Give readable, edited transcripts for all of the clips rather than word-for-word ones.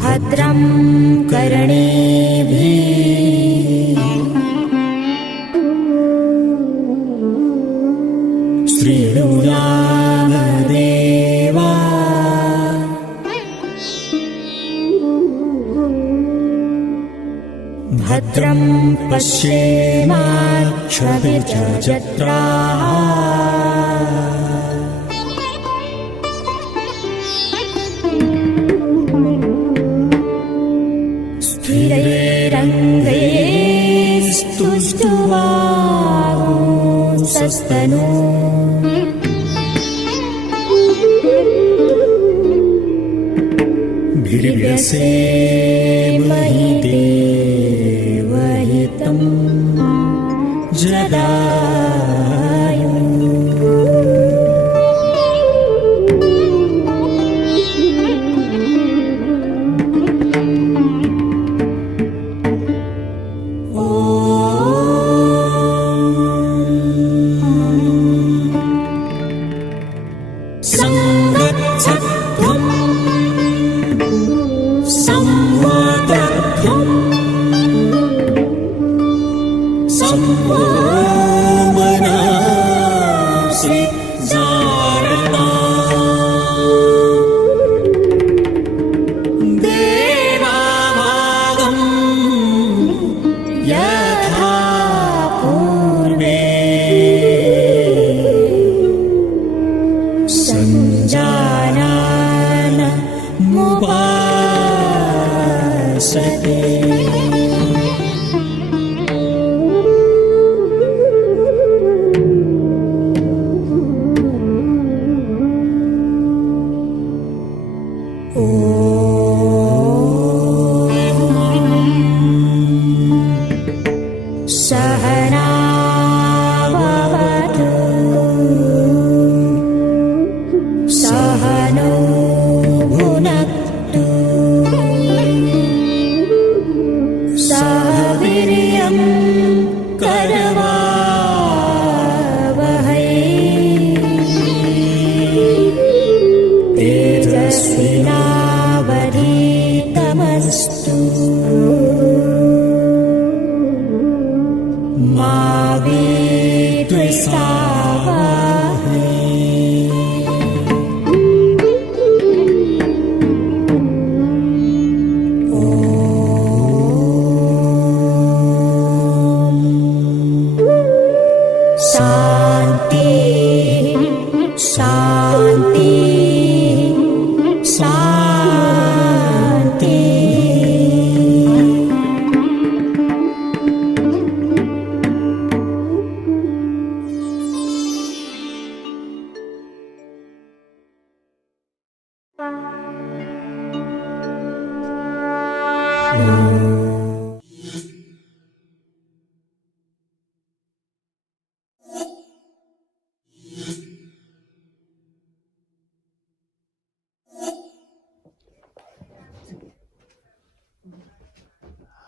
भद्रं कर्णेभिः शृणुयामदेवा भद्रं पश्येमाक्षभिर्यजत्राः स्थिरैरङ्गैस्तुष्ट्वागुंसस्तनू भिर्व्यसेमहि देवहितं जदायु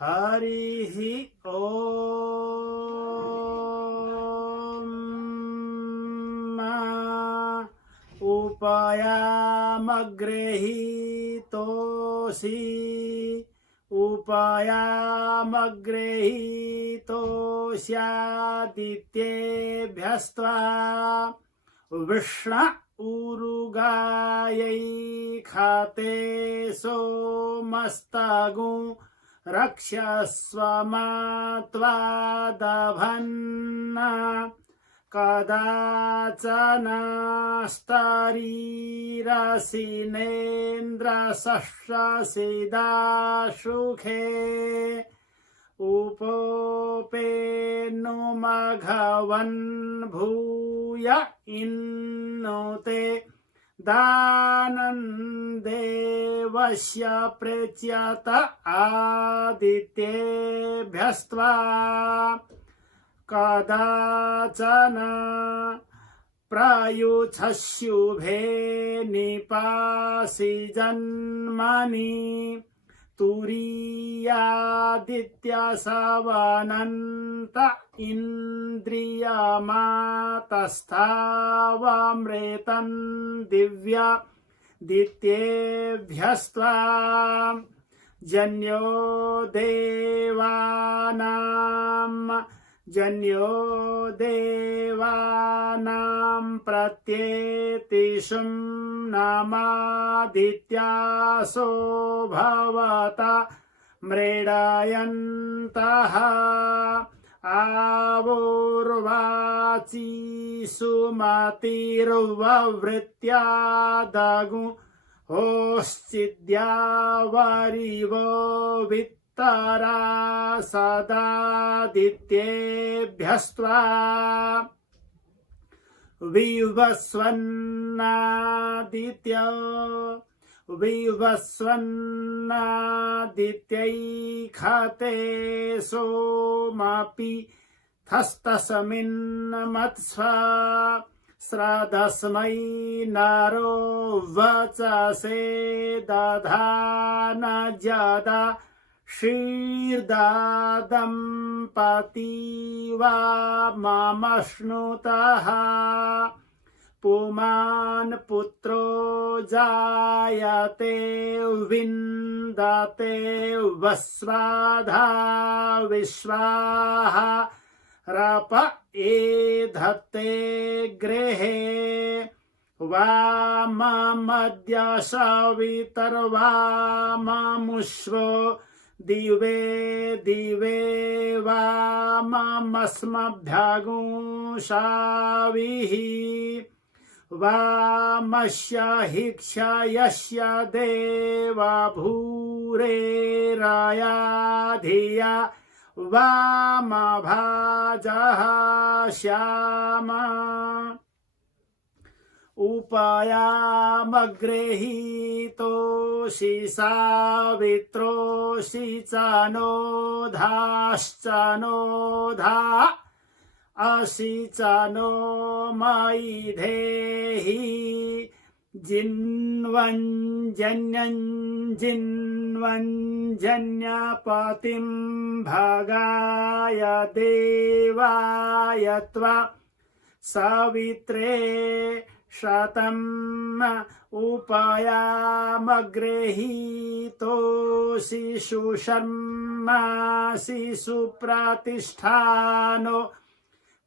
हरिः ॐ उपयामगृहीतोऽसि उपयामगृहीतोऽस्यादित्येभ्यस्त्वा विष्ण उरुगायै खाते सोमस्तगु रक्षस्व त्वा दभन्न कदाचन स्तरीरसिनेन्द्रसश्रसिदाशुखे उपोपेनुमघवन् भूय इन्नुते दानं देवस्य प्रेच्यत आदित्येभ्यस्त्वा कदाचन प्रायुच्छुभे निपासि जन्मनि तुरीयादित्या सवनन्त इन्द्रियमातस्थावमृतं दिव्या दित्येभ्यस्त्वा जन्यो देवानां प्रत्येतिषुं नामादित्यासो भवता मृडयन्तः आवोर्वाची सुमतिर्ववृत्यादगु होश्चिद्यावरिवो वित्तरा सदादित्येभ्यस्त्वा विवस्वन्नादित्यैखते सोमपि थस्तस्मिन्मत्स्वा स्रदस्मै नरो वचसे दधान जदा शीर्दम्पती वा ममश्नुतः पुमान् पुत्रो जायते विन्दते वस्वाधा विश्वाः रप एधत्ते गृहे वाममद्य सवितर्वाममुष्वो दिवे वाममस्मभ्यगुंशाविः वामस्य हिक्षयस्य देवा भूरेराया धिया वामभाजः श्यामा उपयामगृहीतोषि सावित्रोषि च नोधाश्च नोधा असि च नो मयि धेहि जिन्वञ्जन्यपतिं भगाय देवाय त्वा सवित्रे शतम् उपयामगृहीतोषि सुशर्मासि सुप्रतिष्ठानो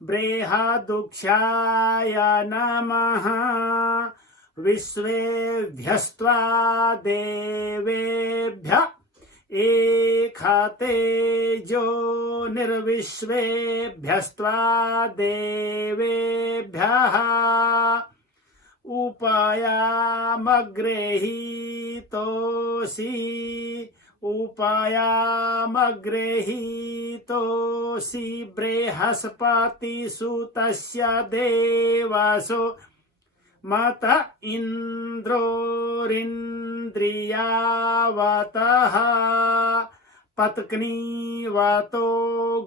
बृहदुक्षाय नमः विश्वेभ्यस्त्वा देवेभ्य एकतेजो निर्विश्वेभ्यस्त्वा देवेभ्यः उपयामगृहीतोषि बृहस्पतिसुतस्य देवसो मत इन्द्रोरिन्द्रियावतः पत्नीवतो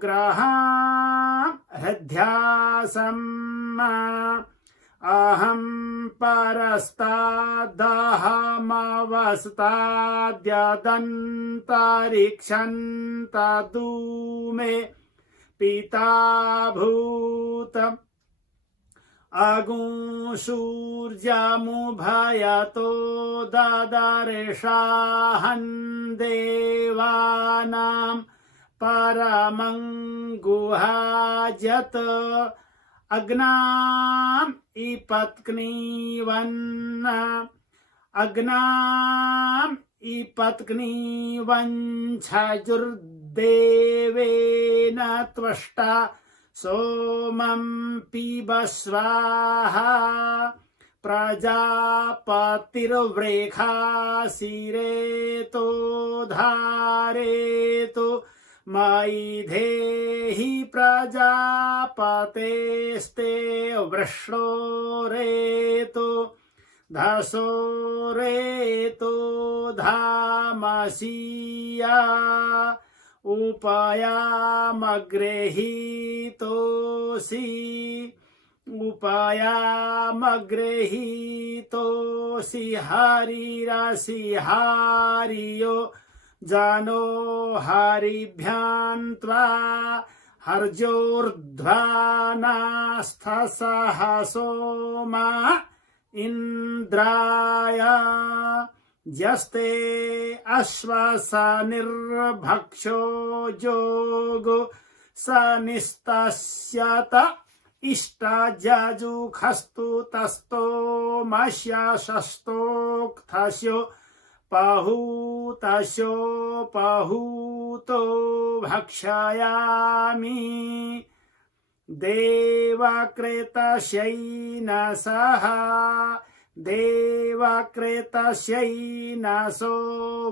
ग्रहां हृद्यासम् अहं परस्तादहमवस्ताद्यदन्तरिक्षन्तदूमे पिता भूत अगुंसूर्यमुभयतो ददर्शाहं देवानां परमं गुहाजत अग्नाम् इपत्क्नीवञ्छजुर्देवेन त्वष्टा सोमं पिब स्वाहा प्रजापतिर्वृखासिरेतो धारेतो मयि धेहि प्रजापतेस्ते वृषो रेतो धसो रेतो धामसीया उपयामगृहीतोऽसि हरिरसि हारियो जानो हरिभ्यां त्वा हर्योर्ध्वानास्थसह सोमा इन्द्राय यस्ते अश्वसनिर्भक्षो जोगो स निस्तस्यत इष्टजजुखस्तु तस्तो मश्यशस्तोक्थस्यो पहूतो भक्षयामि देवकृतस्यैनसः देवकृतस्यैनसो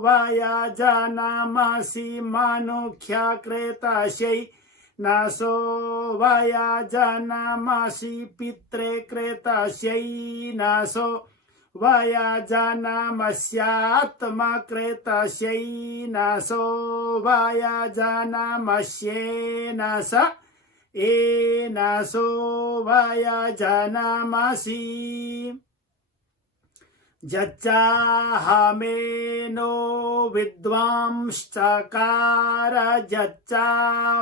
वयजनमसि मनुष्यकृतस्यैनसो वयजनमसि पितृकृतस्यैनसो वयजनमस्यात्मकृतस्यैनसो वयजनमस्येनस एनसो वयजनमसि जच्चाहमेनो विद्वांश्चकार जच्चा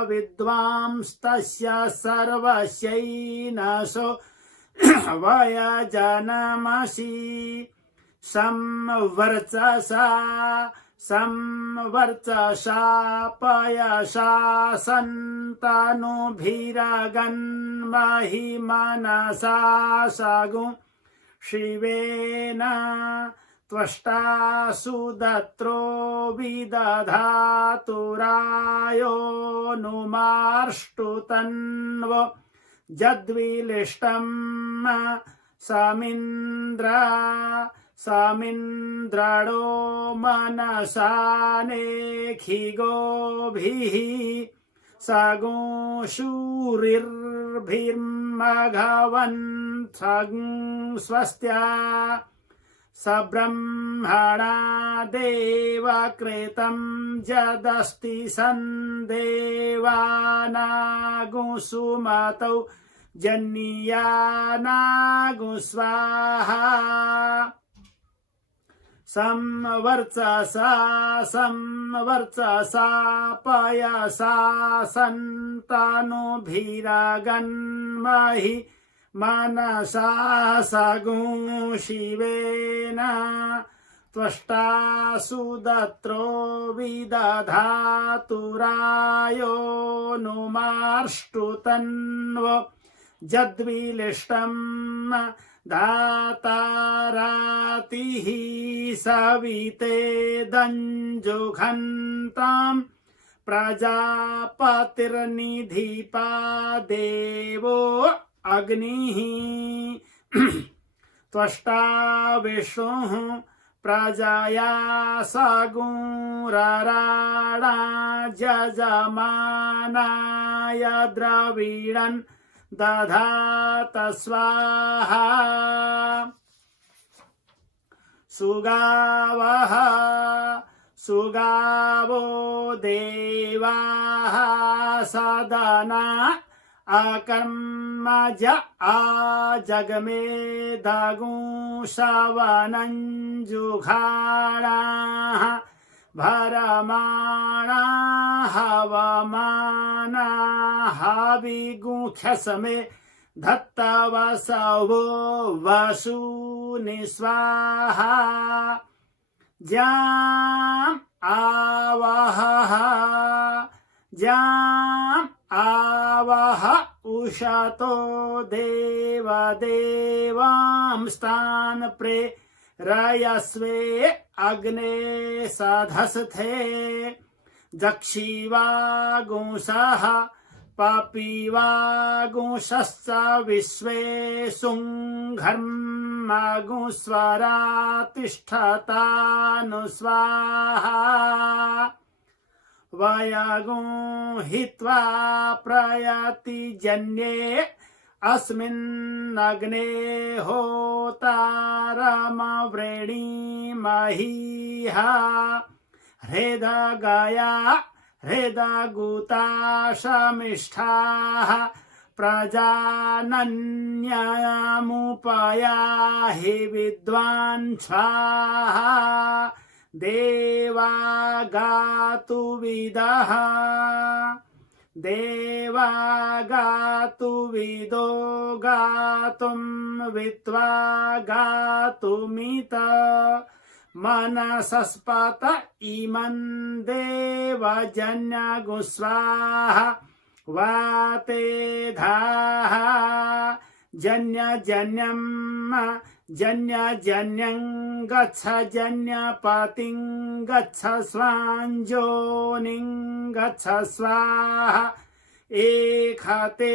विद्वांस्तस्य सर्वस्यैनसो वयजनमसि संवर्चसा पयसा सन्तनुभिरगन्महि मनसा सगुं शिवेन त्वष्टा सुदत्रो विदधातुरायो नुमार्ष्टुतन्व जद्विलिष्टं समिन्द्रणो मनसा नेखिगोभिः सगुंशूरिर्भिर्मघवन् स्वस्त्या सब्रह्मणा देवकृतं जदस्ति सन्देवानागुंसुमतौ जन्यानागुं स्वाहा संवर्चसा पयसा सन्तनुभिरगन्महि मनसा सगुं शिवेन त्वष्टा सुदत्रो विदधातुरायो नुमार्ष्टुतन्व जद्विलिष्टं दातारातिः सविते दञ्जुघन्तां प्रजापतिर्निधिपा देवो अग्निः त्वष्टा विष्णुः प्रजया सगुंरराणा जजमानाय द्रविणन् दधात स्वाहा सुगावो देवाः सदना अकर्मज आजगमेदगुंशवनञ्जुघाणाः भरमाणा हवमाना हविगुंख्यसमे धत्तवसवो वसूनि स्वाहा ज्याम् आवह उषतो देवदेवांस्तान् प्रेरयस्वे अग्ने सधस्थे जक्षिवागुंसः पपिवागुंसश्च विश्वे सुङ्घर्मगुंस्वरा तिष्ठतानु स्वाहा वयगुंहित्वा प्रयतिजन्ये अस्मिन्नग्ने होतारमवृणीमहीह हृदगया हृदगुताशमिष्ठाः प्रजानन्यमुपयाहि विद्वान् स्वाहा देवा गातु विदः देवा गातु विदो गातुं विद्वा गातुमित मनसस्पत इमं देवजन्यगुं स्वाहा वाते धाः जन्यजन्यं जन्यजन्यं गच्छ जन्यपतिं गच्छ स्वाञ्जोनिं गच्छ स्वाहा एखते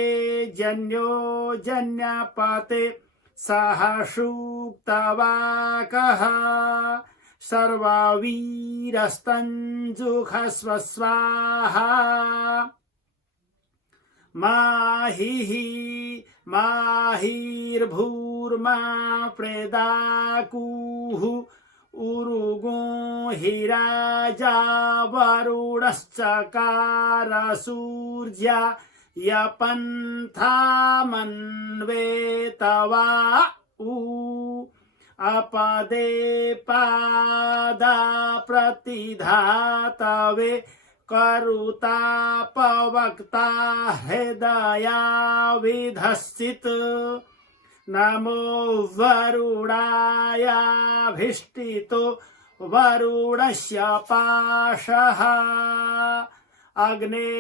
जन्यो जन्यपते सह सूक्तवाकः सर्ववीरस्तञ्जुषस्व स्वाहा माहिः माहिर्भूर्मा प्रेदाकुः उरुगो हिराजा वरुणश्चकार सूर्या यपन्थामन्वेतवा अपदे पादा प्रतिधातवे करुतापवक्ता हृदया विधस्सित नमो वरुणायाभिष्टितो वरुणस्य पाशः अग्नेरानीकमप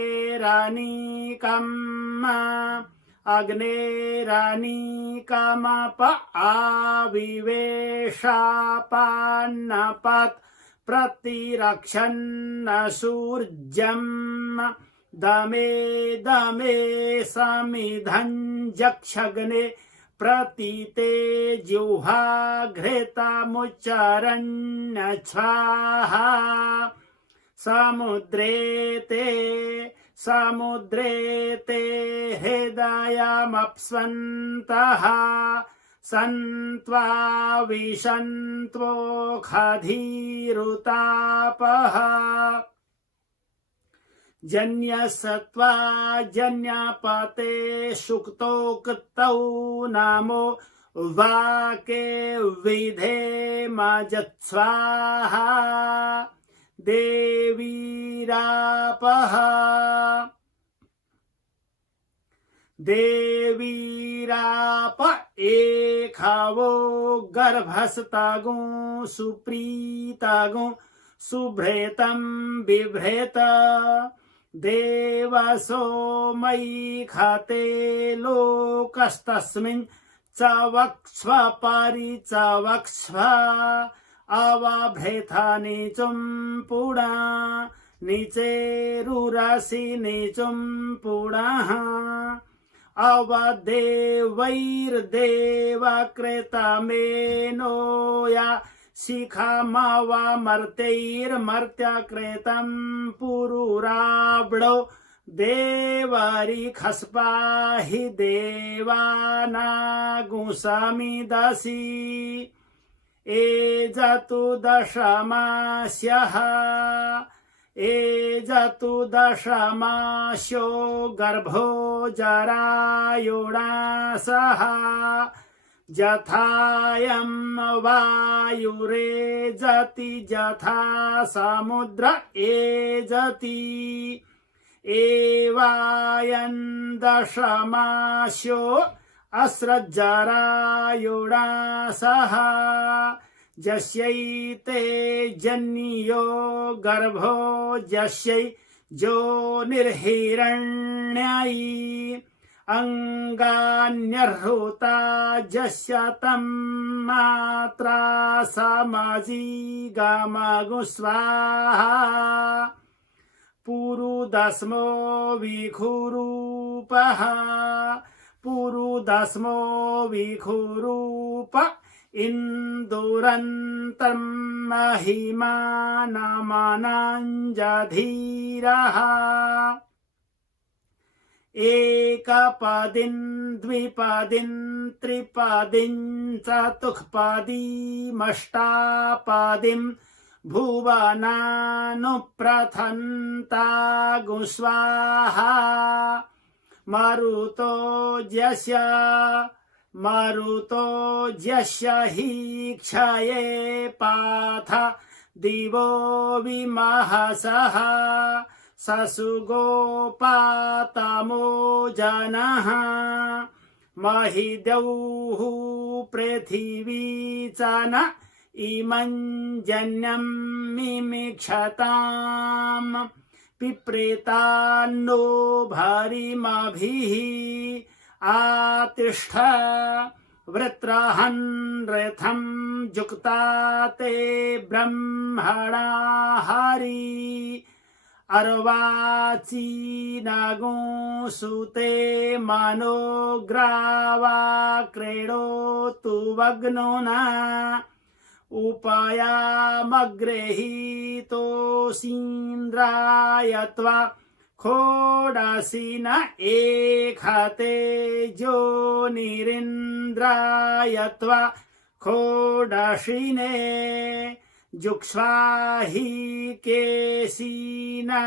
आविवेशापान्नपत् प्रतिरक्षन्न सूर्यं दमे दमे समिधं जक्षग्ने प्रतीते जिह्वाघृतमुच्चरन्न स्वाहा समुद्रे ते हृदयमप्स्वन्तः सन्त्वा विशन्त्वोखधीरुतापः जन्यसत्त्वा जन्यपते सुक्तोक्तौ नमो वाके विधेमजत्स्वाहा देवीरापः देवीराप एखवो गर्भस्तगो सुप्रीतगो सुभ्रेतं बिभ्रेत देवसो मयि खते लोकस्तस्मिन् चवक्ष्व परिचवक्ष्व अवभ्रेथा नीचुं पुडा निचेरुरसि नीचुं पुडः अवदेवैर्देवकृतमेनोया शिखमवमर्त्यैर्मर्त्यकृतं पुरुराब्डो देवरिखस्पाहि देवानागुंसमिदसि एजतु दशमास्यः एजतु दशमास्यो गर्भो जरायुणासः जथायं वायुरेजति जथा समुद्र एजति एवायं दशमास्यो अस्रज्जरायुणासः जस्यैते जन्यो गर्भो जस्यै जोनिर्हिरण्यायि अङ्गान्यर्हुता जस्य तं मात्रा समजीगमगु स्वाहा पुरुदस्मो विखुरूपः पुरुदस्मो विखुरूप इन्दुरन्तं महिमानमनाञ्जधीरः एकपदिं द्विपदिं त्रिपदिं चतुःपदीमष्टापदिं भुवनानुप्रथन्तागु स्वाहा मरुतो ज्यस्य हि क्षये पाथ दिवो विमहसः ससुगोपातमो जनः महिद्यौः पृथिवी च न इमं जन्यं मिमिक्षताम् पिप्रेतान्नो भरिमभिः आतिष्ठ वृत्रहन् रथं जुक्ता ते ब्रह्मणा हरि अर्वाचीनगो सुते मनोग्रावा क्रीडोतु वग्नो न उपयामगृहीतोऽसीन्द्राय त्वा खोडासि न एखते जोनिरिन्द्राय त्वा खोडाशिने जुक्ष्वाहि केशीना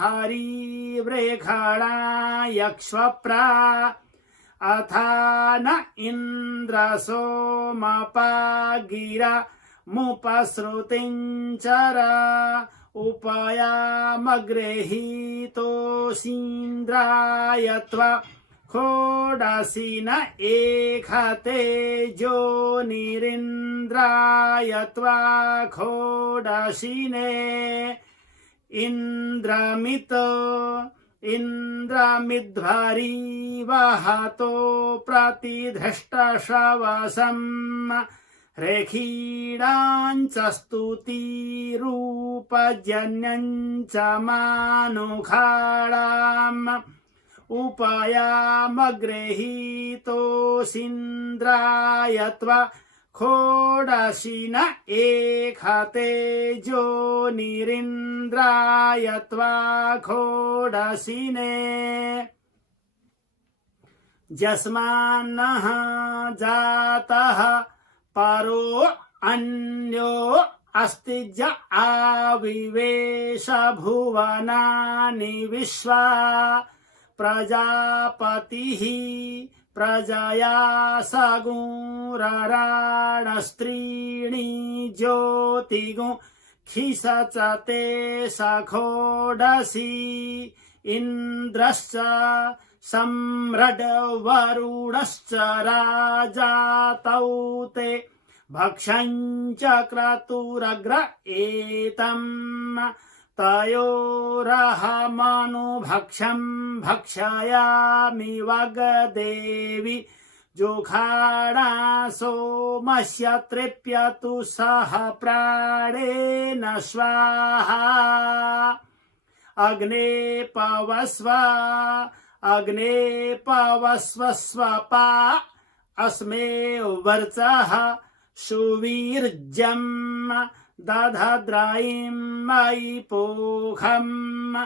हरिवृषणा यक्ष्वप्रा अथा न इन्द्रसोमपा गिरा मुपसृतिञ्चर उपयामगृहीतोऽसीन्द्राय त्वा खोडासि न एखते जोनिरिन्द्राय त्वा खोडाशिने इन्द्रमिध्वरी वहतो प्रतिधृष्टशवसम् रेखीडाञ्च स्तुतिरूपजन्यञ्च मानुखाडाम् उपयामगृहीतोऽसीन्द्राय त्वा खोडासि न एखते जोनिरिन्द्राय त्वा खोडाशिने यस्मान्नः जातः परो अन्यो अस्ति ज आविवेश भुवनानि विश्वा प्रजापतिः प्रजया सगुरराणस्त्रीणि ज्योतिगु खिसचते सखोडसि इन्द्रश्च सम्रडवरुणश्च राजातौ ते भक्षञ्च क्रतुरग्र एतम् तयोरहमनुभक्ष्यं भक्षयामि वगदेवि जुखाडा सोमस्य तृप्यतु सह प्राणेन स्वाहा अग्ने पवस्व स्वपा अस्मे वर्चः सुवीर्यम् दधद्रायिं मयि पोखम्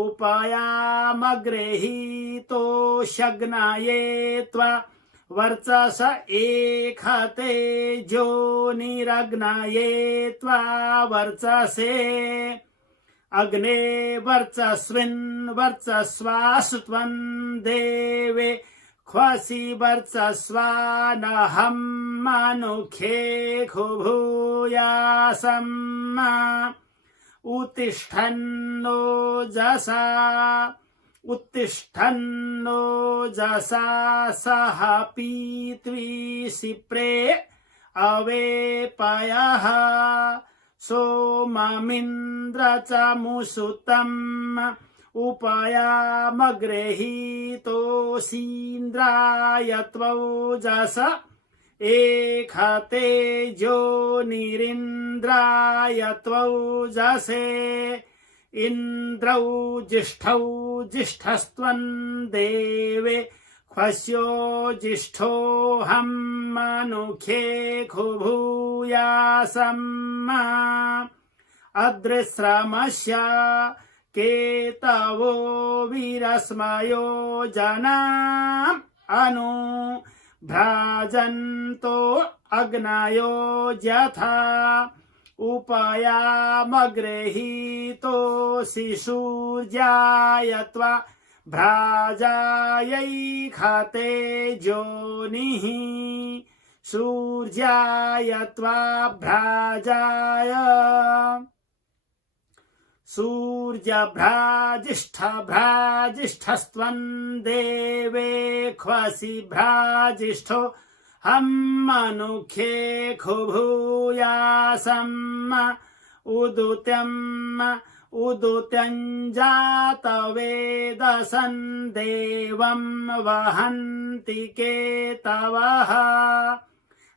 उपयामगृहीतोऽशग्नये त्वा वर्चस एखते जोनिरग्नये त्वा वर्चसे अग्ने वर्चस्विन् वर्चस्वासु त्वं देवे ख्वसि वर्चस्वानहं मनुखे खुभूयासम् उत्तिष्ठन्नो जसा सह पीत्वी सिप्रे अवेपयः सोममिन्द्र च मुसुतम् उपयामगृहीतोऽसीन्द्राय त्वौजस एखते जोनिरिन्द्राय त्वौजसे इन्द्रौ जिष्ठौ जिष्ठस्त्वं देवे ख्वस्यो जिष्ठोऽहं मनुखे खुभूयासम् अदृश्रमस्य केतवो वीरस्मयो जना अनु भ्राजन्तो अग्नयो यथा उपयामगृहीतोऽसि सूर्याय त्वा भ्राजायै खते जोनिः सूर्याय त्वाभ्राजाय सूर्यभ्राजिष्ठस्त्वं देवेख्वसि भ्राजिष्ठो हम्मनुख्ये खुभूयासम् उदुत्यञ्जातवेदसन् देवं वहन्ति केतवः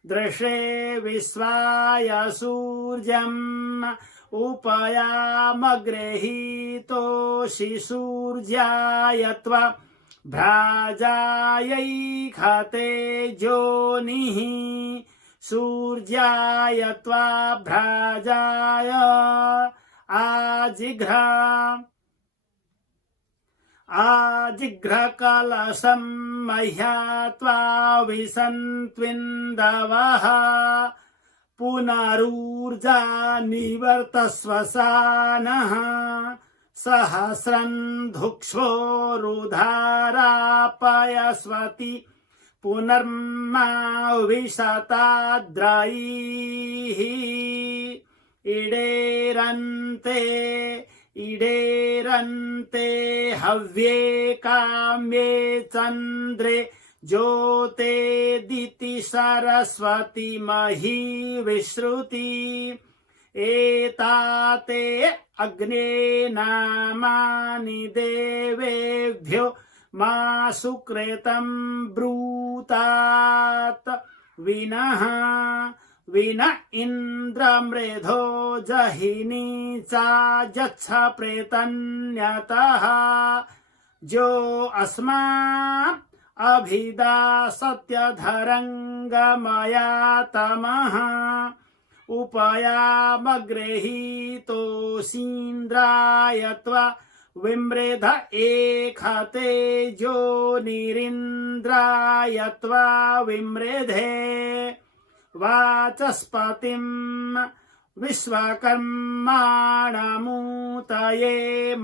दृशे विश्वाय सूर्यम् उपयामगृहीतोषि सूर्याय त्वा भ्राजायैखते जोनिः सूर्याय त्वा भ्राजाय आजिघ्रकलशं मह्या त्वा विसन्त्विन्दवः पुनरूर्जा निवर्तस्वसानः सहस्रं धुक्ष्वोरुधारापयस्वति पुनर्मा विशताद्रैः इडेरन्ते हव्ये काम्ये चन्द्रे ज्योते दिति सरस्वती मही विश्रुति एताते अग्ने नामानि देवेभ्यो मा सुकृतं ब्रूतात विन इन्द्रमृधो जहिनी चा यच्छ प्रेतन्यतः जो अस्मा अभिदा सत्यधरङ्गमया तमः उपयामगृहीतोऽसीन्द्राय त्वा विमृध एखते जोनिरिन्द्राय त्वा विमृधे वाचस्पतिं विश्वकर्माणमूतये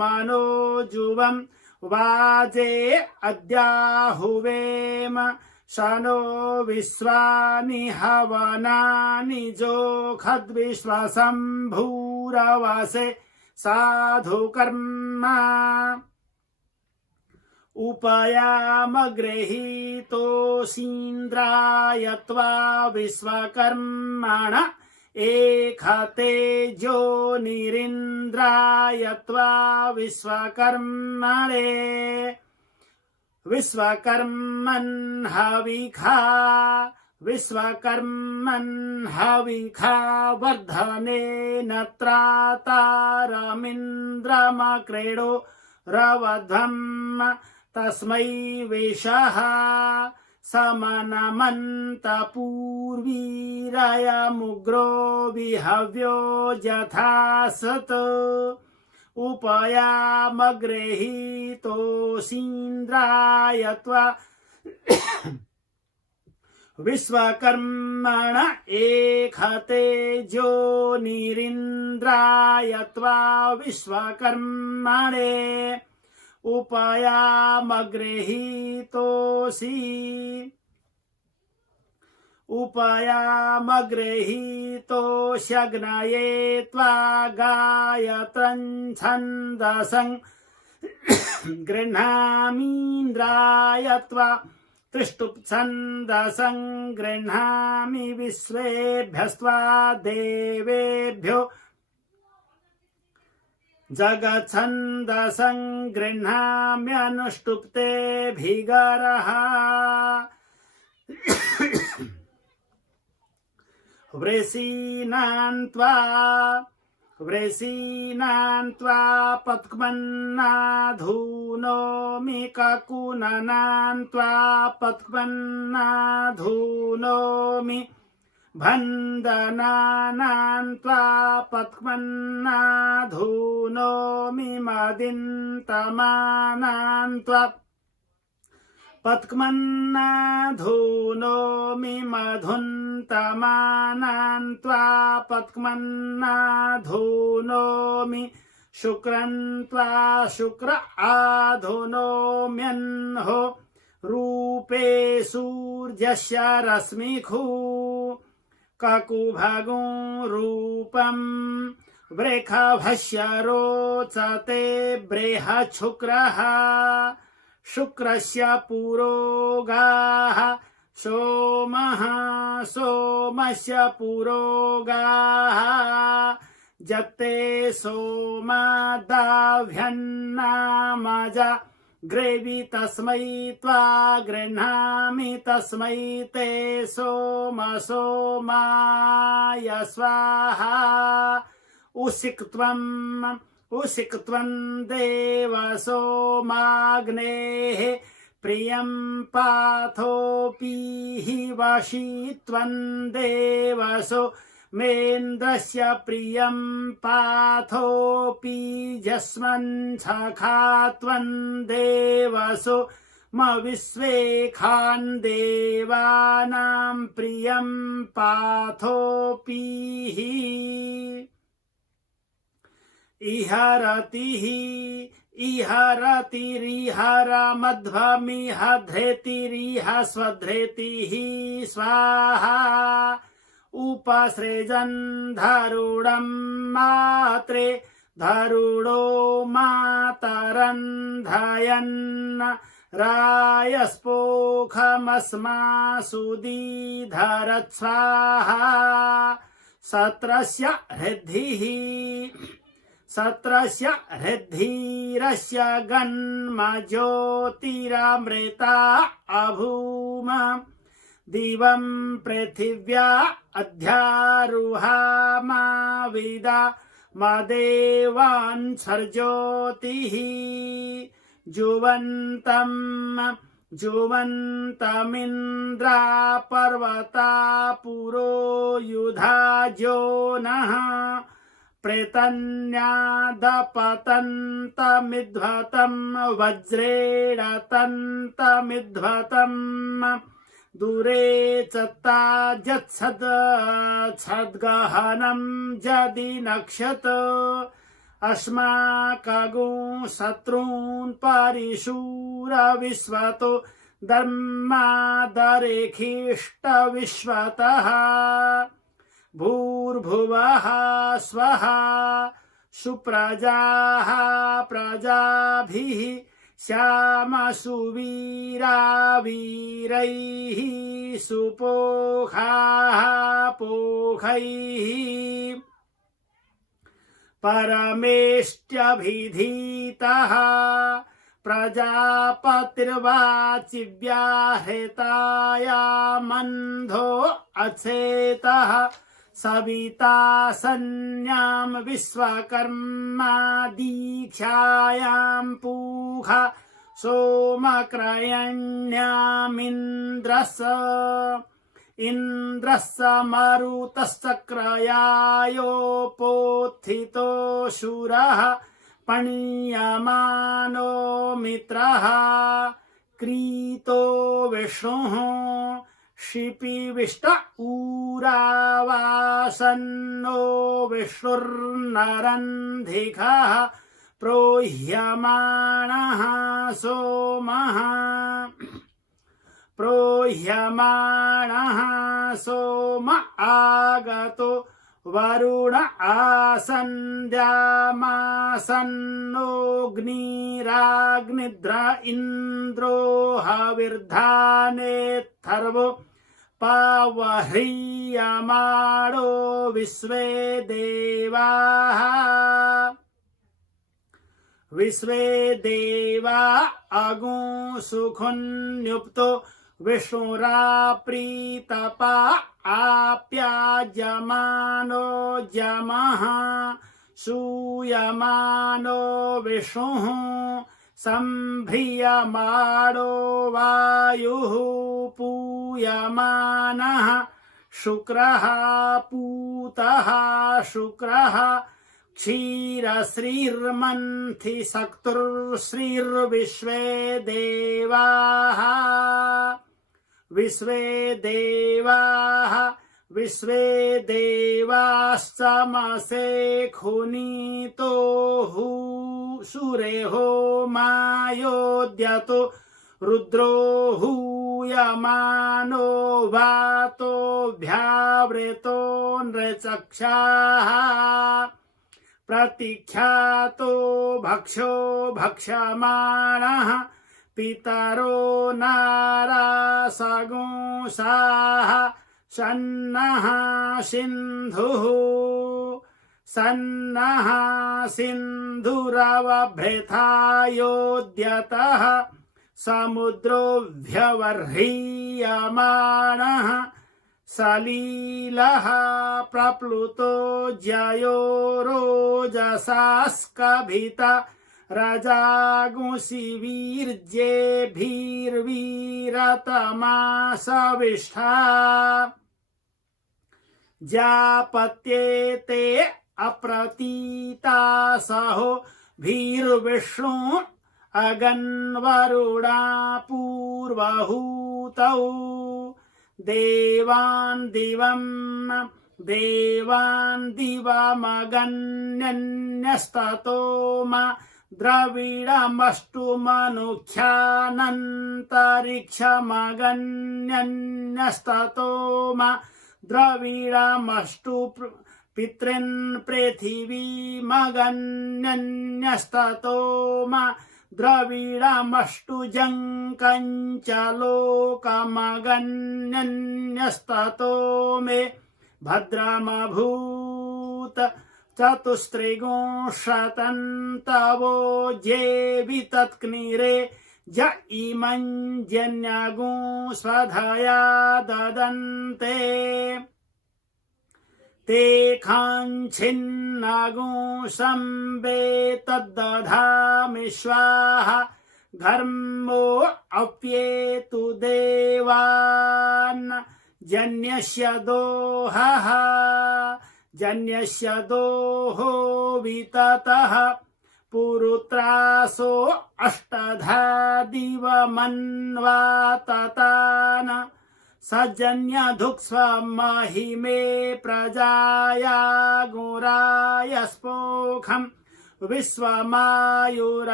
मनोजुवम् वाजे अद्याहुवेम शनो विश्वानि हवनानि जोखद्विश्वसम्भूरवसे साधुकर्मा उपयामगृहीतोऽसीन्द्राय त्वा विश्वकर्मण एखते जोनिरिन्द्राय त्वा विश्वकर्मणे विश्वकर्मन् हविखा वर्धनेन त्रातारमिन्द्रमक्रीडो रवध्वम् तस्मै विशः समनमन्तपूर्वीरयमुग्रो विहव्यो यथा सत् उपयामगृहीतोऽसीन्द्राय त्वा विश्वकर्मण एखते जोनिरिन्द्राय त्वा विश्वकर्मणे उपयामगृहीतोऽस्यग्नये त्वा गायत्रं छन्दसं गृह्णामीन्द्राय त्वा त्रिष्टुप्छन्दसं गृह्णामि विश्वेभ्यस्त्वा देवेभ्यो जगच्छन्दसं गृह्णाम्यनुष्टुप्तेभिगरः वृषीणान् त्वा पत्कमन्नाधूनोमि ककुननान् त्वा पत्कमन्नाधूनोमि भन्दनानान् त्वा पत्कमन्नाधूनोमि मदिन्तमानान् त्वा पत्कमन्नाधूनोमि मधुन्तमानान् त्वा पत्कमन्नाधूनोमि शुक्रन् त्वा शुक्र आधुनोम्यन्हो रूपे सूर्यस्य रश्मिखु ककुभगो रूपम् वृषभस्य रोचते बृहच्छुक्रः शुक्रस्य पुरोगाः सोमः सोमस्य पुरोगाः जते सोमादाभ्यन्नामजा ग्रेवि तस्मै त्वा गृह्णामि तस्मै ते सोम सोमाय स्वाहा उसिक्त्वं देव सोमाग्नेः प्रियं पाथोऽपि वशीत्वं देवसो मेन्द्रस्य प्रियं पाथोऽपि जस्मन् सखात्वं देवसो विश्वे खान् देवानां प्रियं पाथोऽपि इहरतिरिहर मध्वमिह धृतिरिह स्वधृतिः स्वाहा उपसृजन् धरुणं मात्रे धरुणो मातरन्धयन् रायस्पोखमस्मासु दीधरत् स्वाहा सत्रस्य हृद्धिरस्य गन्म ज्योतिरमृता अभूम दिवं पृथिव्या अध्यारुहामाविदा मदेवान् सर्ज्योतिः जुवन्तमिन्द्रा पर्वता पुरो युधा ज्योनः प्रेतन्यादपतन्तमिध्वतं वज्रेण तन्तमिध्वतं दूरे चत्ताजत्सद्गहनं जदि नक्षत अस्माकगो शत्रून् परिशूरविश्वतो धर्मादरेखिष्टविश्वतः भूर्भुवः स्वः सुप्रजाः प्रजाभिः श्यामसुवीरावीरैः सुपोखाः पोखैः परमेष्ट्यभिधीतः प्रजापतिर्वाचिव्याहृतायामन्धो अचेतः सविता सन्यां विश्वकर्मा दीक्षायां पूखा सोमक्रयण्यामिन्द्रस्य मरुतश्चक्रयायोपोत्थितो शूरः पणीयमानो मित्रः क्रीतो विष्णुः शिपिविष्ट ऊरावासन्नो विष्णुर्नरन्धिखः प्रोह्यमाणः सोम आगतो वरुण आसन्द्यामासन्नोऽग्निराग्निद्र इन्द्रो हविर्धानेत्थर्वो पावह्रियमाणो विश्वे देवा अगो सुखुन्युक्तो विष्णुराप्रीतपा आप्याजमानो जमः सूयमानो विष्णुः सम्भ्रियमाणो वायुः पूयमानः शुक्रः पूतः शुक्रः क्षीरश्रीर्मन्थि सक्तुर्श्रीर्विश्वे देवाः विश्वे देवाश्चमसे खुनीतो सुरेहो मायोद्यतो रुद्रो हूयमानो वातोऽभ्यावृतो नृचक्षाः प्रतीख्यातो भक्षो भक्ष्यमाणः पितरो नारासगुंसाः सन्नः सिन्धुः सन्नः सिन्धुरवभृथायोद्यतः समुद्रोऽभ्यवर्ह्रियमाणः सलीलः प्रप्लुतो जयो रोजसास्कभित रजागुंसि वीर्येभिर्वीरतमा सविष्ठा जापत्येते अप्रतीता सहो भीर्विष्णु अगन्वरुणा पूर्वहूतौ देवान् दिवमगन्यन्यस्ततो मा द्रविडमष्टुमनुख्यानन्तरिक्षमगन्यन्यस्ततो मा द्रविडमष्टु पितॄन् पृथिवीमगन्यन्यस्ततो मा द्रविडमष्टुजङ्कञ्च लोकमगन्यन्यस्ततो मे भद्रमभूत् चतुस्त्रिगुंशतन्तवो जेवितत्क्नीरे ज इमं जन्यगुं स्वधया ददन्ते ते खाञ्छिन्नगुं संवेतद्दधामि स्वाहा घर्मो अप्येतु देवान् जन्यस्य दोहः जन्यस्य दोहो विततः पुरुत्रासो अष्टधा दिवमन्वाततान सजन्यधुक्स्वमहिमे प्रजाया गुराय स्पोखम् विश्वमायुरसीय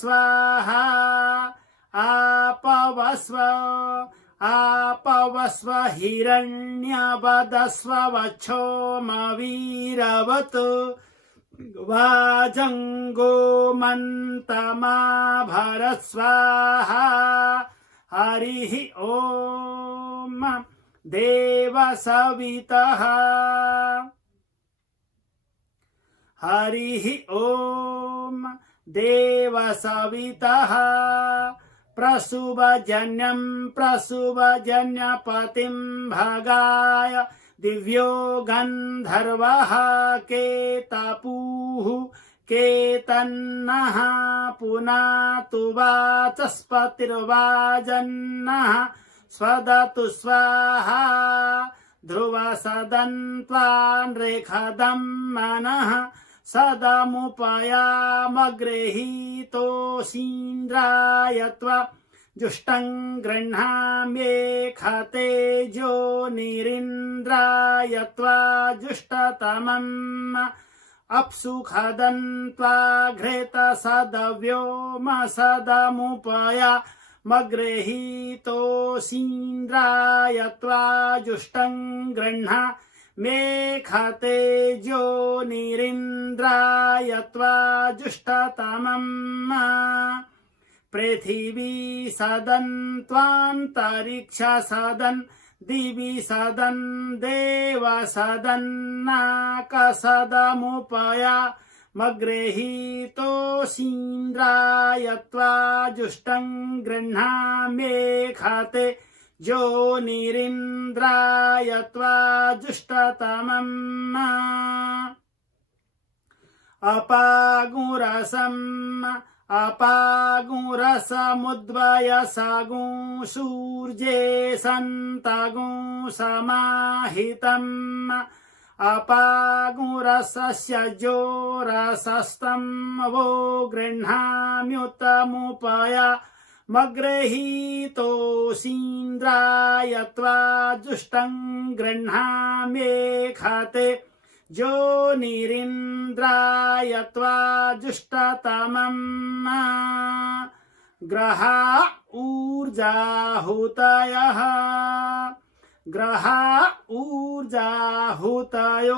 स्वाहा आपवस्व हिरण्यवदस्व वक्षोमवीरवत् वाजङ्गो मन्तमा भरत् स्वाहा हरिः ॐ देवसवितः हरिः ॐ देवसवितः प्रसुवजन्यपतिं भगाय दिव्यो गन्धर्वः केतपुः केतन्नः पुनातु वाचस्पतिर्वाजन्नः स्वदतु स्वाहा ध्रुवसदन्त्वान् रेखदं मनः सदमुपयामगृहीतोऽसीन्द्राय त्वा जुष्टं गृह्णाम्येखतेजो निरिन्द्राय त्वा जुष्टतमम् अप्सुखदन्त्वा घृतसदव्योमसदमुपयामगृहीतोऽसीन्द्राय त्वा जुष्टं गृह्णाम्येखतेजो निरिन्द्राय त्वा जुष्टतमम् पृथिवी सदन् त्वान्तरिक्ष सदन् दिवि सदन् देव सदन्नाकसदमुपयामगृहीतोऽसीन्द्राय त्वा जुष्टं गृह्णाम्येखते जो निरिन्द्राय त्वा जुष्टतमम् अपागुरसमुद्वयसगुं सूर्ये सन्तगुं समाहितम् अपागुरसस्य जोरसस्तं वो गृह्णाम्युतमुपयामगृहीतोऽसीन्द्राय त्वा जुष्टं गृह्णाम्येखते जो निरिन्द्राय त्वा जुष्टतमम् ग्रहा ऊर्जाहुतयः ग्रहा ऊर्जाहुतयो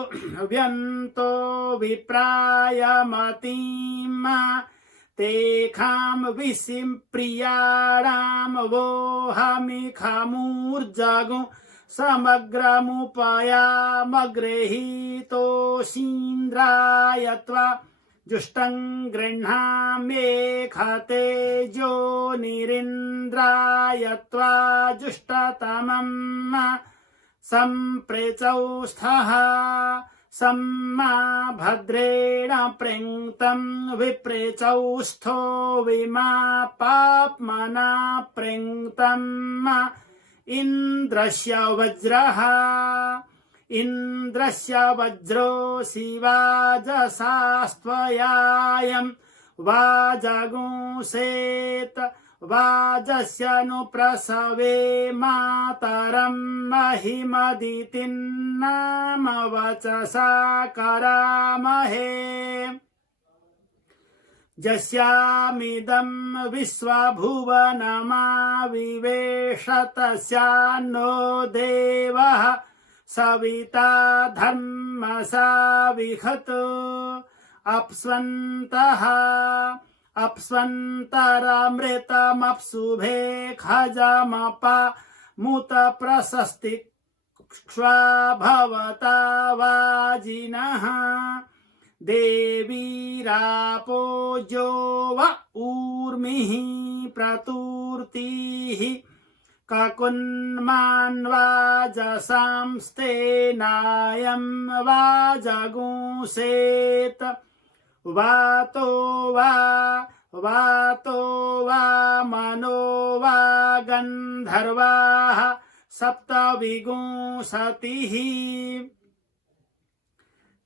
व्यन्तो विप्रायमतिम् तेखां विसिं प्रियाणां वोहमिखमूर्जगु समग्रमुपयामगृहीतोऽसीन्द्राय त्वा जुष्टं गृह्णाम्येखतेजो निरिन्द्राय त्वा जुष्टतमम् सम्प्रेचौस्थः सम्मा भद्रेण प्रेङ्क्तं विप्रेचौस्थो विमा पाप्मना प्रेङ्क्तम् इन्द्रस्य वज्रः इन्द्रस्य वज्रो शिवाजसास्त्वयायं वाजगुंसेत् वाजस्य नु प्रसवे मातरं महिमदितिं नाम वचसा करामहे यस्यामिदं विश्वभुवनमाविवेश तस्यान्नो देवः सविता धर्मसाविहत् अप्स्वन्तः अप्स्वन्तरमृतमप्सुभे खजमपा मुत प्रशस्ति भवता वाजिनः देवीरापोजो व ऊर्मिः प्रतूर्तिः ककुन्मान्वाजसांस्तेनायं वाजगुंसेत् वातो वा मनो वा गन्धर्वाः सप्तविगुंसतिः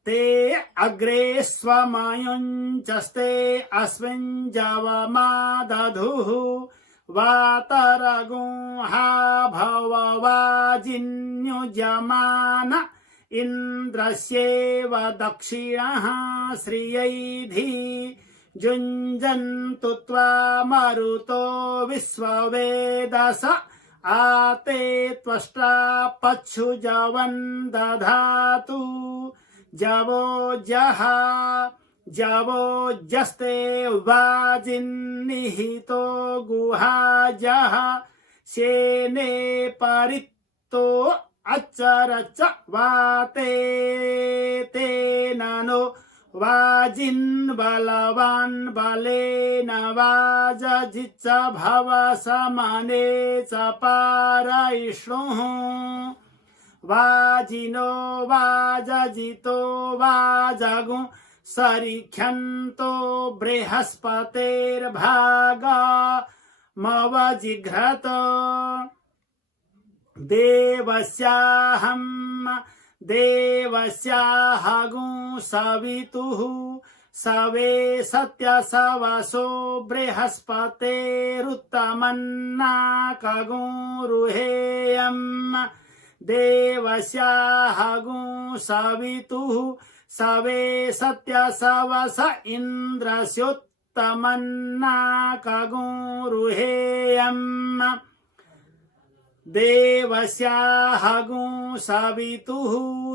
ते अग्रे स्वमयुञ्चस्ते अस्मिञ्जवमा दधुः वातरगुंहा भववाजिन्युजमान इन्द्रस्येव दक्षिणः श्रियैधि जुञ्जन्तु त्वा मरुतो विश्ववेदस आते त्वष्ट्रा पच्छुजवन् दधातु जवो जस्ते वाजिन्निहितो गुहाजः शेने परितो अचरच वाते तेन नो वाजिन्बलवान् बलेन वाजजिच्च भव समने च पारयिष्णुः वाजिनो वाजजितो वाजगु सरिख्यन्तो बृहस्पतेर्भागमवजिघ्रत देवस्याहगुं सवितुः सवे सत्यसवसो बृहस्पतेरुत्तमन्नाकगुरुहेयम् देवस्याहगुं सवितुः सवे सत्यसवस इन्द्रस्योत्तमन्नाकगुरुहेयम् देवस्याहगुं सवितुः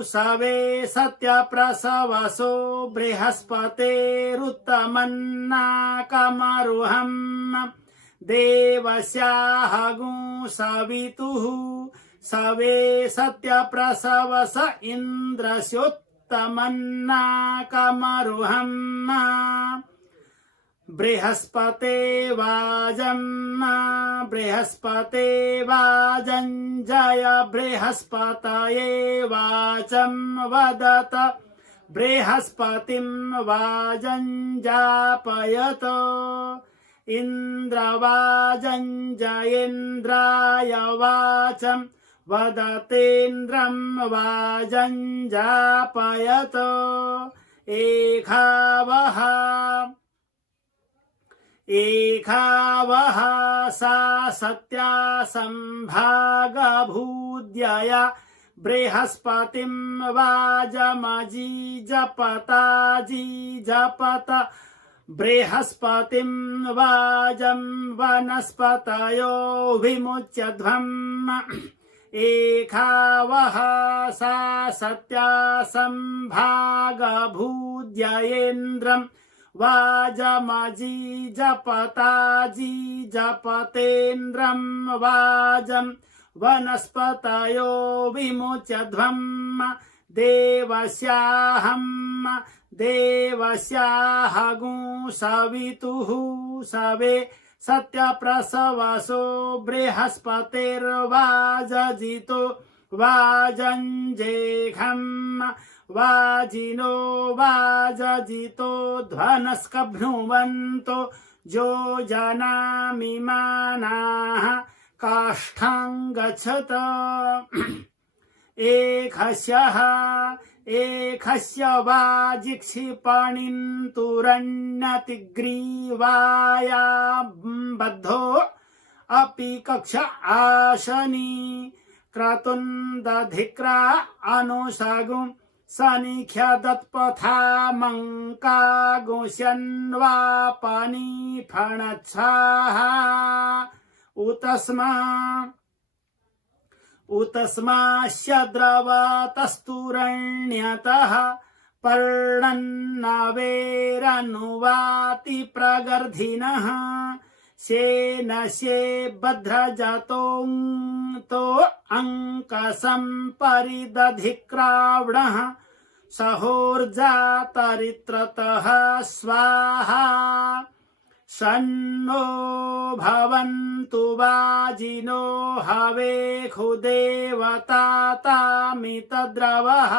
सवे सत्यप्रसवसो बृहस्पतेरुत्तमन्नाकमरुहम् देवस्याहगुं सवितुः सवे सत्यप्रसवस इन्द्रस्योत्तमन्नाकमरुहम् बृहस्पते वाजञ्जय बृहस्पतये वाचं वदत बृहस्पतिं वाजञ्जापयत इन्द्रवाजञ्जयेन्द्राय वाचं वदतेन्द्रं वाजञ्जापयत एखावः सा सत्या सम्भागभूद्यया बृहस्पतिं वाजमजीजपताजीजपत बृहस्पतिं वाजं वनस्पतयो विमुच्यध्वम् एखावः सा सत्या संभागभूद्येन्द्रम् वाजमजीजपताजीजपतेन्द्रम् वाजम् वनस्पतयो विमुच्यध्वम् देवस्याहं सवितुः सवे सत्यप्रसवसो बृहस्पतिर्वाजजितो वाजञ्जेघम् वाजिनो वाजजितो ध्वनस्कभ्नुवन्तो योजनामिमानाः काष्ठां गच्छत एकस्य वाजिक्षिपणिं तुरण्यतिग्रीवाया बद्धो अपि कक्ष आशनी क्रतुन्दधिक्रा अनुषगुं सनिख्यदत्पथा मङ्का गुंस्यन्वापनी फणच्छाहा उतस्मास्य द्रवतस्तुरण्यतः पर्णन्नवेरनुवाति प्रगर्धिनः शेनशे भद्रजतोऽङ्तो अङ्कसम्परिदधिक्रावणः सहोर्जातरित्रतः स्वाहा शन्नो भवन्तु वाजिनो हवेखुदेवतातामितद्रवः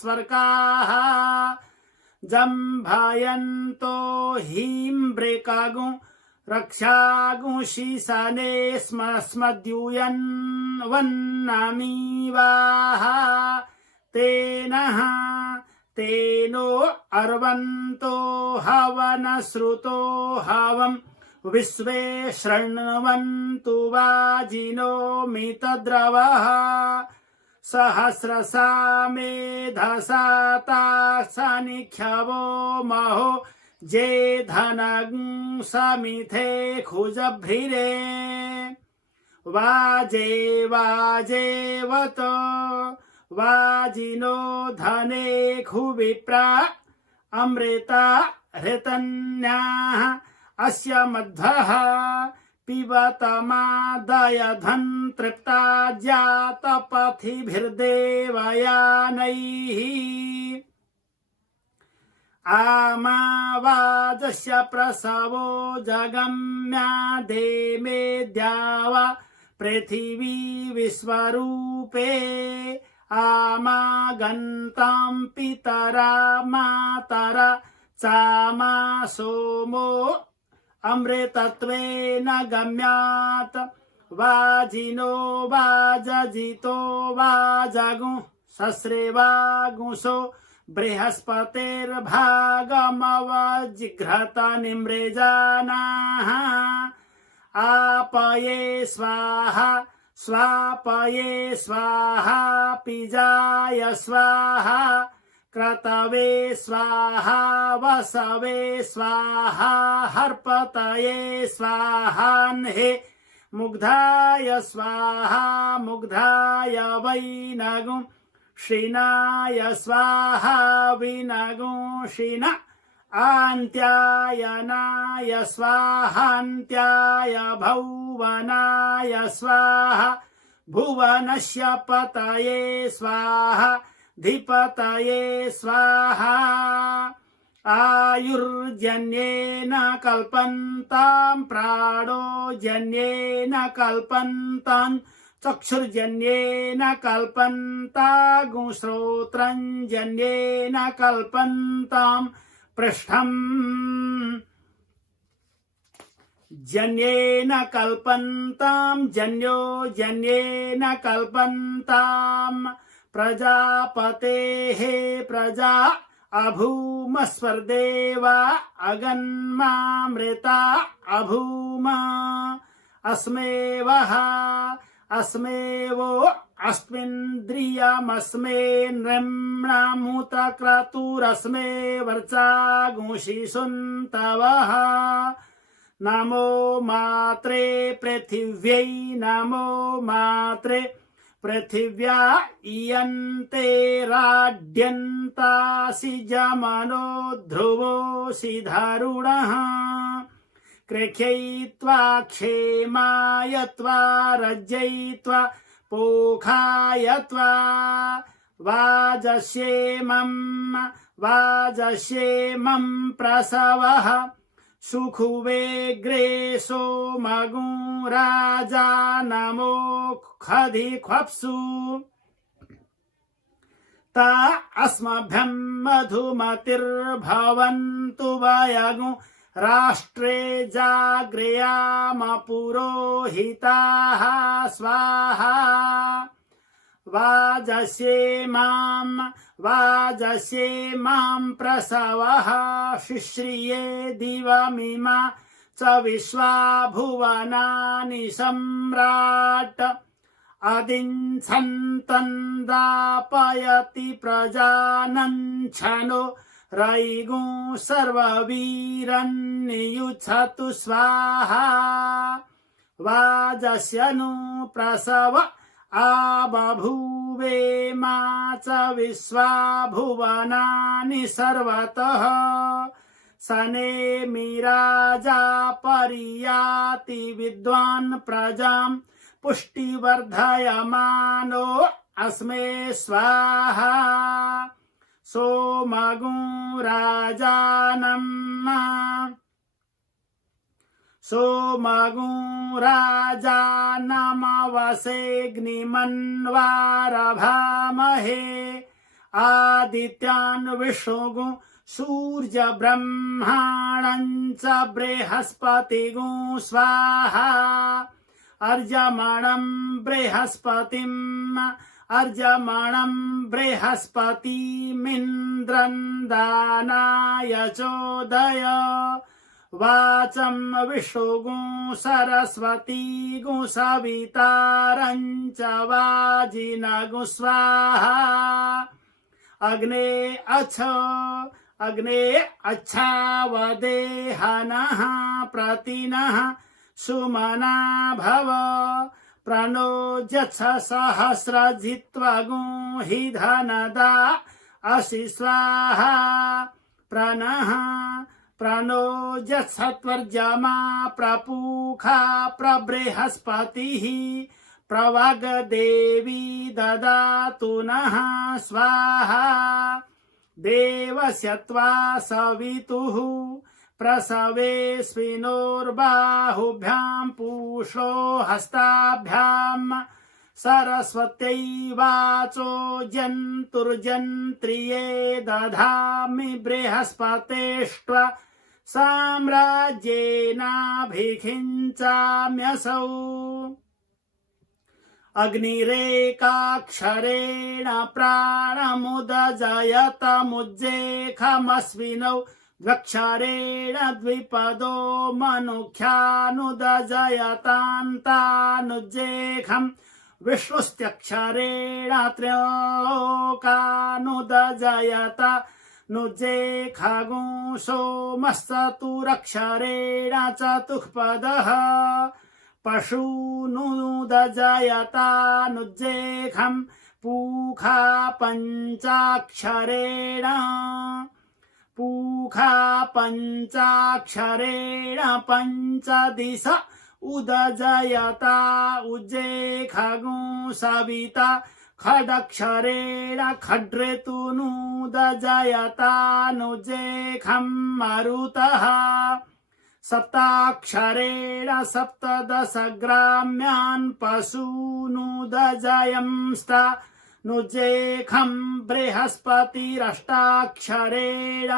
स्वर्गाः जम्भयन्तो हीम्ब्रेकागुं रक्षागुंशिसने स्मद्यूयन्वन्नमीवाः तेनः तेनो अर्वन्तो हवनश्रुतो हवं विश्वे शृण्वन्तु वाजिनो मितद्रवः सहस्रसा मेधसा तासनिख्यवो महो जेधनं समिथे खुजभ्रिरे वाजे वाजेवत वाजिनो धने खुविप्रा अमृता हृतन्याः अस्य मध्वः पिबतमादयधन् तृप्ता जातपथिभिर्देवयानैः आमावाजस्य प्रसवो जगम्याधे मेद्यावा पृथिवी विश्वरूपे आमागन्तां पितरा मातरा चामा सोमो अमृतत्वेन गम्यात् वाजिनो वाजजितो वाजगुं सस्रेवागुंसो बृहस्पतिर्भागमवजिघ्रत निमृजानाः आपये स्वाहा स्वापये स्वाहा पिजाय स्वाहा क्रतवे स्वाहा वसवे स्वाहा हर्पतये स्वाहान्हे मुग्धाय स्वाहा मुग्धाय वैनगुं श्रीनाय स्वाहा विनगुं श्रीन आन्त्यायनाय स्वाहान्त्याय भुवनाय स्वाहा भुवनस्य पतये स्वाहा धिपतये स्वाहा आयुर्जन्येन कल्पन्तां प्राणो जन्येन कल्पन्तां चक्षुर्जन्येन कल्पन्तां श्रोत्रञ्जन्येन कल्पन्तां पृष्ठम् जन्येन कल्पन्तां जन्यो जन्येन कल्पन्तां प्रजापतेः प्रजा अभूमस्वर्देवा अगन्मामृता अभूम अस्मेवः अस्मेवो अस्मिन्द्रियमस्मे नृम्णामुतक्रतुरस्मे वर्चा गुंशिषुन्तवः नमो मात्रे पृथिव्यै नमो मात्रे पृथिव्या इयन्ते राड्यन्तासि जमनो ध्रुवोऽसि धरुणः कृख्यैत्वा क्षेमायत्वा रज्यैत्वा पोखायत्वा वाजस्येमं प्रसवः सुखुवेग्रे सोमगुं राजा नमो खधिख्वप्सु ता अस्मभ्यं मधुमतिर्भवन्तु वयगुं राष्ट्रे जाग्रयाम पुरोहिताः स्वाहा वाजस्येमां प्रसवः शिश्रिये दिवमिमा च विश्वा भुवनानि सम्राट् अदिन्छन्तन्दापयति प्रजानञ्छनो रयिगुं सर्ववीरन्नियुच्छतु स्वाहा वाजस्य नु प्रसव आबभूवे मा च विश्वा भुवनानि सर्वतः सनेमिराजा परियाति विद्वान् प्रजां पुष्टिवर्धयमानो अस्मे स्वाहा सोमगुं राजानमवसेऽग्निमन्वारभामहे आदित्यान् विष्णुगुं सूर्यब्रह्माणं च बृहस्पतिगुं स्वाहा अर्जमणं बृहस्पतिमिन्द्रं दानाय चोदय वाचं विष्णुगुं सरस्वतीगुं सवितारं च वाजिनगुं स्वाहा अग्ने अच्छावदेहनः प्रतिनः सुमना भव प्रणो जत्स सहस्रजित्वगुं हि धनदा असि स्वाहा प्रणो जत्सत्वर्जमा प्रपूखा प्रबृहस्पतिः प्रवगदेवी ददातु नः स्वाहा देवस्य त्वा सवितुः प्रसवेऽस्मिनोर्बाहुभ्यां पूषो हस्ताभ्यां सरस्वत्यै वाचो जन्तुर्जन्त्रिये दधामि बृहस्पतेष्ट्व साम्राज्येनाभिषिञ्चाम्यसौ अग्निरेकाक्षरेण प्राणमुदजयतमुज्जेखमस्मिनौ द्वक्षरेण द्विपदो मनुख्यानुदजयतान्तानुज्जेखम् विष्णुस्त्यक्षरेण त्रयोलोकानुदजयत नुज्जेखगुं सोमश्चतुरक्षरेण चतुःपदः पशूनुदजयतानुज्जेखम् पूखा पञ्चाक्षरेण पञ्चदिश उदजयता उज्जेखगुं सविता खडक्षरेण खड्रेतुनुदजयतानुज्जेखम् मरुतः सप्ताक्षरेण सप्तदश ग्राम्यान् पशूनुदजयंस्ता नुज्जेखम् बृहस्पतिरष्टाक्षरेण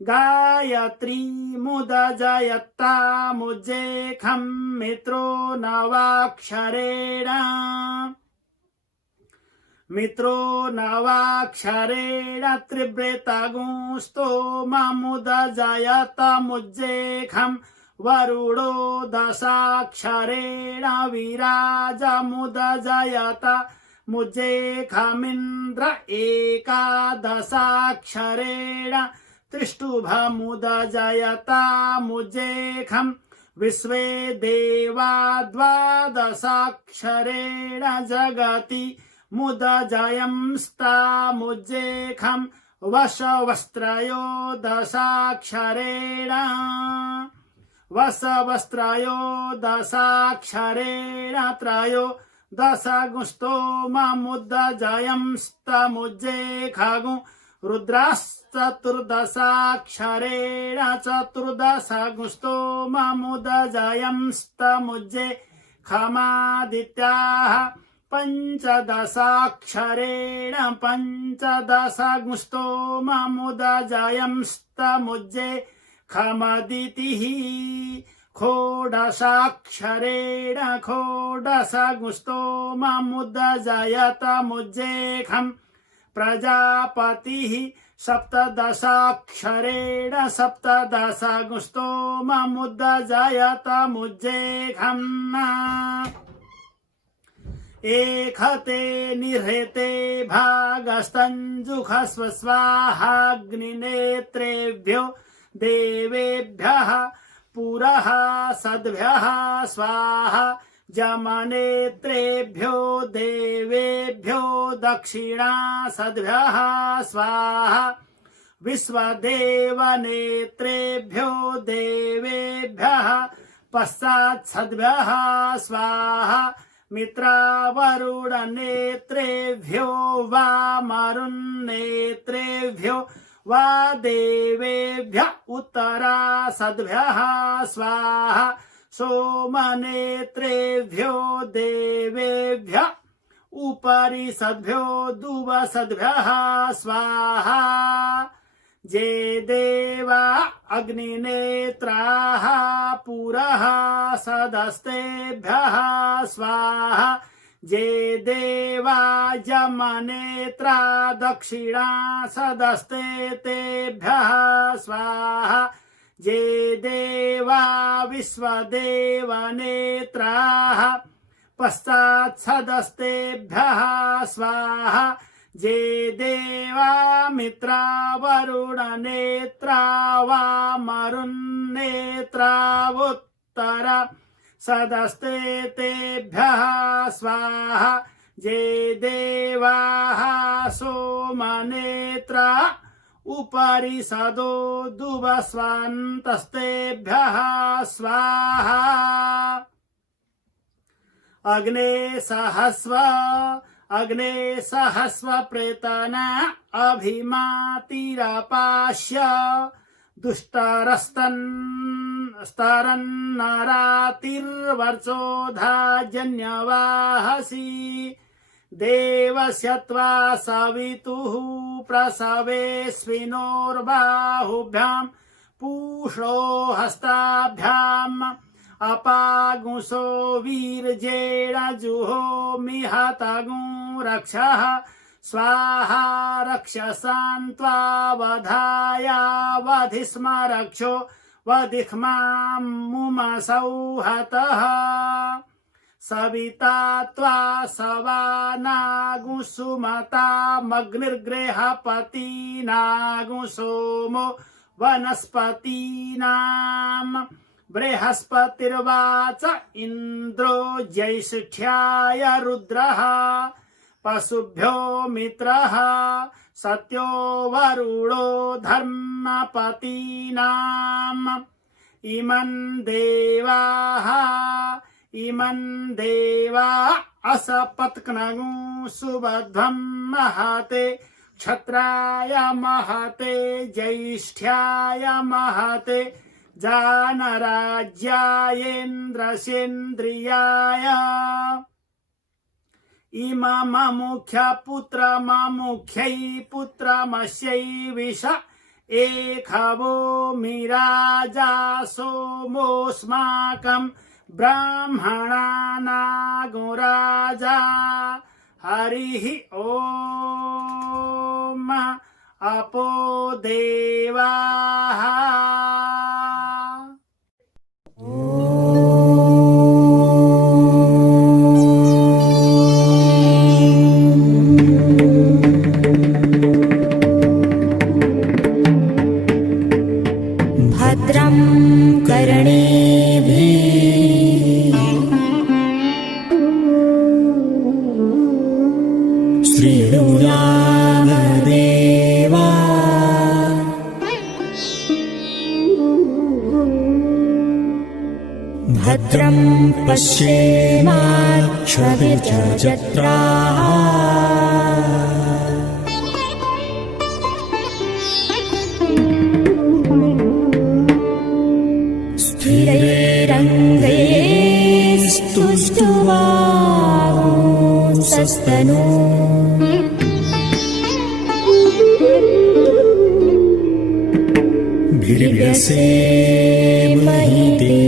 गायत्रीमुदजयत्तामुज्जेखम् मित्रो नवाक्षरेण त्रिवृतगुं स्तोममुदजयतमुज्जेखम् वरुणो दशाक्षरेण विराजमुदजयत मुज्जेखमिन्द्र एकादशाक्षरेण त्रिष्टुभमुदजयत मुज्जेखम् विश्वे देवा द्वादशाक्षरेण जगति मुदजयंस्तामुज्जेखम् वशवस्त्रयो दशाक्षरेण वसवस्त्रयो दशाक्षरेण त्रयो दशगुस्तोममुदजयंस्तमुज्जेखगु रुद्राश्चतुर्दशाक्षरेण चतुर्दशगुस्तोममुदजयंस्तमुज्जेखमादित्याः पञ्चदशाक्षरेण पञ्चदशगुस्तोममुदजयंस्तमुज्जेखमदितिः षोडशाक्षरेण षोडशगुस्तोममुदजयतमुज्जेखम् प्रजापतिः सप्तदशाक्षरेण सप्तदशगुस्तोममुदजयतमुज्जेखम् एखते निहृते भागस्तञ्जुषस्व स्वाहाग्निनेत्रेभ्यो देवेभ्यः पुरः सद्भ्यः स्वाहा जमनेत्रेभ्यो देवेभ्यो दक्षिणा सद्भ्यः स्वाहा विश्वदेवनेत्रेभ्यो देवेभ्यः पश्चात् सद्भ्यः स्वाहा मित्रावरुणनेत्रेभ्यो वा मरुन्नेत्रेभ्यो वा देवेभ्यः उत्तरा सद्भ्यः स्वाहा सोमनेत्रेभ्यो देवेभ्यः उपरि सद्भ्यो दुवसद्भ्यः स्वाहा जे देवा अग्निनेत्राः पुरः सदस्तेभ्यः स्वाहा जे देवा जमनेत्रा दक्षिणा सदस्ते तेभ्यः स्वाहा जे देवा विश्वदेवनेत्राः पश्चात् सदस्तेभ्यः स्वाहा जे देवा मित्रावरुणनेत्रा वा मरुन्नेत्रावुत्तर सदस्ते तेभ्यः स्वाहा जे देवाः सोमनेत्रा उपरि सदो दुवस्वान्तस्तेभ्यः स्वाहा अग्ने सहस्व प्रेतना अभिमातिरपाश्य दुष्टरस्तन्नरातिर्वर्चोधाजन्यवाहसि देवस्य त्वा सवितुः प्रसवेस्विनोर्बाहुभ्याम् पूषो हस्ताभ्याम् अपागुंसो वीर्येण जुहोमिहतगुं रक्षः स्वाहा रक्षसान् त्वा वधाया वधि स्म रक्षो वधिक्मां मुमसौ हतः सविता त्वा सवानागुं सुमतामग्निर्गृहपतिनागुं सोमो वनस्पतीनाम् बृहस्पतिर्वाच इन्द्रो ज्येष्ठ्याय रुद्रः पशुभ्यो मित्रः सत्यो वरुणो धर्मपतीनाम् इमं देवा असपत्कनगुं सुबध्वं महते क्षत्राय महते ज्येष्ठ्याय महते जानराज्यायेन्द्रसेन्द्रियाय इमममुख्यपुत्रममुख्यै पुत्रमस्यै विष एखवो मिराजा सोमोऽस्माकं ब्राह्मणानागो राजा हरिः ॐ अपो देवाः भद्रं कर्णेभिः शृणुयामदेवा भद्रं पश्येमाक्षभिर्यजत्राः स्थिरैरङ्गैस्तुष्ट्वांसस्तनू भिर्यसेमहि देवा